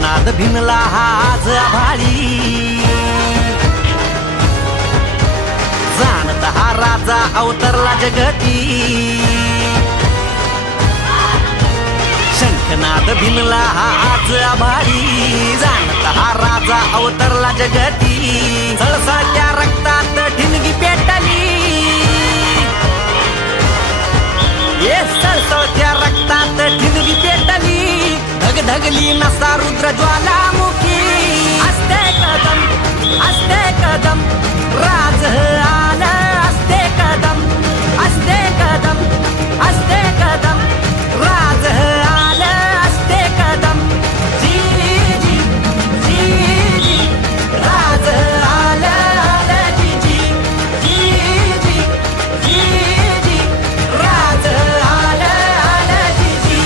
शंखनाद भिनला हा आज आभाळी, जाणता हा राजा अवतरला जगती. शंखनाद भिनला हा आज आभाळी, जाणता हा राजा अवतरला जगती. सळसळत्या रक्तात ठिणगी पेटली, सळसळत्या रक्तात ठिणगी पेटली. धगधगली नसा रुद्र ज्वालामुखी. असते कदम, असते कदम, राज आला. असते कदम, असते कदम, असते कदम, राज आला. असते कदम, जी जी जी जी, राज आला आला. जी जी जी जी जी जी, राज आला आला. जी जी.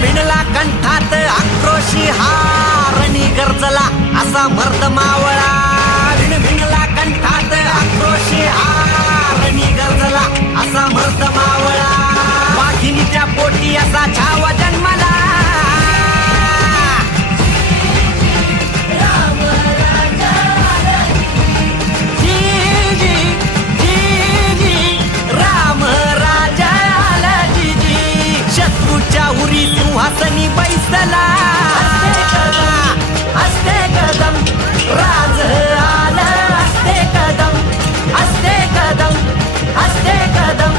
भिणला कंठात आक्रोशी हारणी गरजला असा मर्द मावळा. भिणला कंठात आक्रोशी हारणी गरजला असा मर्द मावळा. वाघिणीच्या पोटी असा छावा जन्मला. जी जी जी जी, राम राजा आला. जी जी, शत्रूच्या उरी सिंहासनी बैसला. असते कदम, राज आला. असते कदम, असते कदम, असते कदम,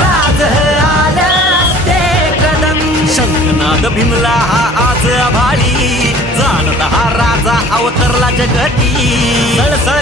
राज आला. असते कदम. शंखनाद भिनला हा आज आभाळी, जाणता हा राजा अवतरला जगती. सळसळ